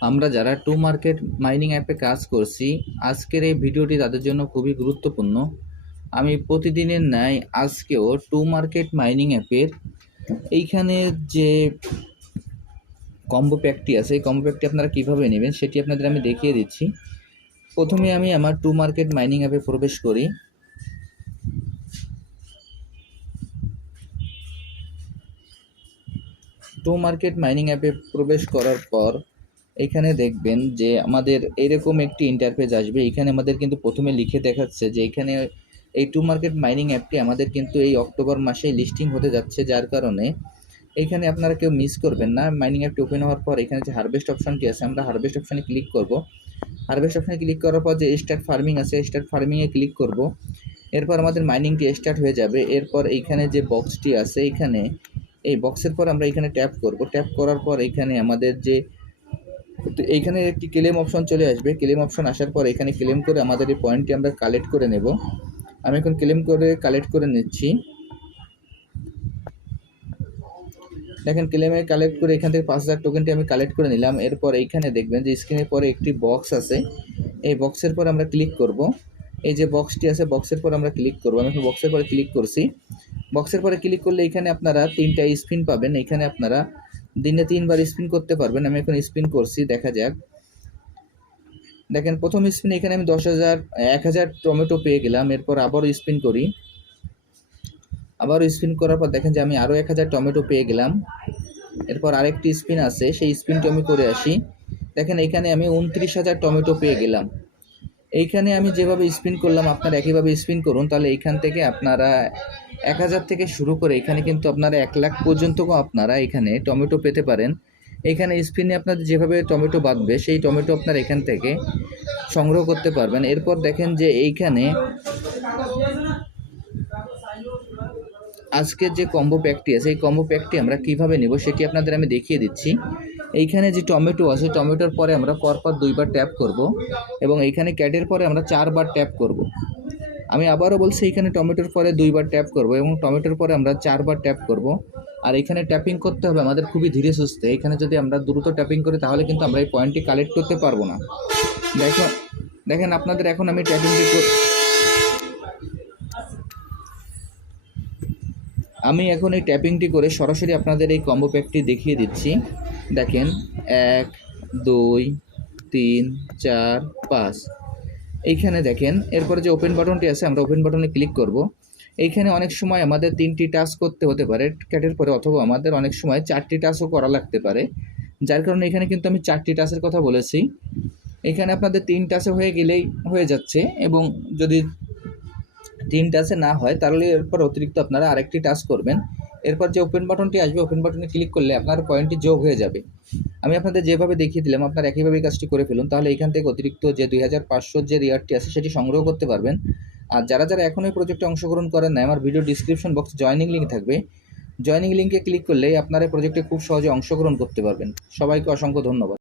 আমরা যারা to market mining অ্যাপে কাজ করছি, আজকের এই ভিডিওটি তাদের জন্য খুবই গুরুত্বপূর্ণ। আমি প্রতিদিনের ন্যায় আজকেও টু মার্কেট মাইনিং অ্যাপের এইখানে যে কম্বো প্যাকটি আছে, এই কম্বো প্যাকটি আপনারা কীভাবে নেবেন সেটি আপনাদের আমি দেখিয়ে দিচ্ছি। প্রথমে আমি আমার টু মার্কেট মাইনিং অ্যাপে প্রবেশ করি। টু মার্কেট মাইনিং অ্যাপে প্রবেশ করার পর এখানে দেখবেন যে আমাদের এরকম একটি ইন্টারফেস আসবে। এখানে আমাদের কিন্তু প্রথমে লিখে দেখাচ্ছে যে এখানে এই টু মার্কেট মাইনিং অ্যাপটি আমাদের কিন্তু এই অক্টোবর মাসে লিস্টিং হতে যাচ্ছে, যার কারণে এখানে আপনারা কেউ মিস করবেন না। মাইনিং অ্যাপটি ওপেন হওয়ার পর এখানে যে হারভেস্ট অপশনটি আছে, আমরা হারভেস্ট অপশানে ক্লিক করব। হারভেস্ট অপশানে ক্লিক করার পর যে স্টার্ট ফার্মিং আছে স্টার্ট ফার্মিংয়ে ক্লিক করব। এরপর আমাদের মাইনিংটি স্টার্ট হয়ে যাবে। এরপর এইখানে যে বক্সটি আছে এইখানে এই বক্সের পর আমরা এখানে ট্যাপ করব। ট্যাপ করার পর এখানে আমাদের যে তো এইখানে একটি ক্লেম অপশন চলে আসবে। ক্লেম অপশন আসার পর এখানে ক্লেম করে আমাদের এই পয়েন্টটি আমরা কালেক্ট করে নেব। আমি এখন ক্লেম করে কালেক্ট করে নিচ্ছি। দেখেন ক্লেমে কালেক্ট করে এখান থেকে পাঁচ হাজার টোকেনটি আমি কালেক্ট করে নিলাম। এরপর এইখানে দেখবেন যে স্ক্রিনের পরে একটি বক্স আছে। এই বক্সের পর আমরা ক্লিক করব। এই যে বক্সটি আছে বক্সের পর আমরা ক্লিক করব। আমি এখন বক্সের পরে ক্লিক করছি। বক্সের পরে ক্লিক করলে এখানে আপনারা তিনটা স্পিন পাবেন। এখানে আপনারা দিনে তিনবার স্পিন করতে পারবেন। আমি এখন স্পিন করছি, দেখা যাক। দেখেন, প্রথম স্পিন এখানে আমি দশ হাজার, এক হাজার টমেটো পেয়ে গেলাম। এরপর আবারও স্পিন করি। আবারও স্পিন করার পর দেখেন যে আমি আরও এক হাজার টমেটো পেয়ে গেলাম। এরপর আরেকটি স্পিন আছে, সেই স্পিনটি আমি করে আসি। দেখেন, এখানে আমি উনত্রিশ হাজার টমেটো পেয়ে গেলাম। এইখানে আমি যেভাবে স্পিন করলাম, আপনারা একইভাবে স্পিন করুন, তাহলে এইখান থেকে আপনারা এক হাজার থেকে শুরু করে এখানে কিন্তু আপনারা এক লাখ পর্যন্তও আপনারা এখানে টমেটো পেতে পারেন। এখানে স্পিনে আপনাদের যেভাবে টমেটো বাঁধবে, সেই টমেটো আপনারা এখান থেকে সংগ্রহ করতে পারবেন। এরপর দেখেন যে এইখানে আজকের যে কম্বো প্যাকটি আছে, এই কম্বো প্যাকটি আমরা কীভাবে নেব সেটি আপনাদের আমি দেখিয়ে দিচ্ছি। এইখানে যে টমেটো আছে, টমেটোর পরে আমরা পরপর দুইবার ট্যাপ করব এবং এইখানে ক্যাটের পরে আমরা চারবার ট্যাপ করব। আমি আবারও বলছি এখানে টমেটোর পরে দুইবার ট্যাপ করব এবং টমেটোর পরে আমরা চারবার ট্যাপ করব। আর এখানে ট্যাপিং করতে হবে, আমাদের খুবই ধীরে সুস্থে। এখানে যদি আমরা দ্রুত ট্যাপিং করি, তাহলে কিন্তু আমরা এই পয়েন্টটি কালেক্ট করতে পারব না। দেখুন, দেখেন আপনাদের এখন আমি ট্যাপিংটি আমি এখন এই ট্যাপিংটি করে সরাসরি আপনাদের এই কম্বো প্যাকটি দেখিয়ে দিচ্ছি। দেখেন, এক, দুই, তিন, চার, পাঁচ। এইখানে দেখেন, এরপরে যে ওপেন বাটনটি আছে, আমরা ওপেন বাটনে ক্লিক করব। এইখানে অনেক সময় আমাদের তিনটি টাস্ক করতে হতে পারে, ক্যাটের পরে অথবা আমাদের অনেক সময় চারটি টাস্কও করা লাগতে পারে। যার কারণে এখানে কিন্তু আমি চারটি টাস্কের কথা বলেছি। এখানে আপনাদের তিন টাসে হয়ে গেলেই হয়ে যাচ্ছে, এবং যদি তিন টাসে না হয়, তাহলে এরপর অতিরিক্ত আপনারা আরেকটি টাস্ক করবেন। এরপর যে ওপেন বাটনটি আসবে ওপেন বাটনে ক্লিক করলে আপনার পয়েন্টটি যোগ হয়ে যাবে। আমি আপনাদের যেভাবে দেখিয়ে দিলাম, আপনার একইভাবে কাজটি করে ফেলুন, তাহলে এখান থেকে অতিরিক্ত যে দুই হাজার পাঁচশোর যে রিয়ারটি আছে, সেটি সংগ্রহ করতে পারবেন। আর যারা যারা এখন এই প্রজেক্টে অংশগ্রহণ করেন না আমার video description box joining link থাকবে। জয়নিং লিঙ্কে ক্লিক করলেই আপনারা প্রজেক্টে খুব সহজে অংশগ্রহণ করতে পারবেন। সবাইকে অসংখ্য ধন্যবাদ।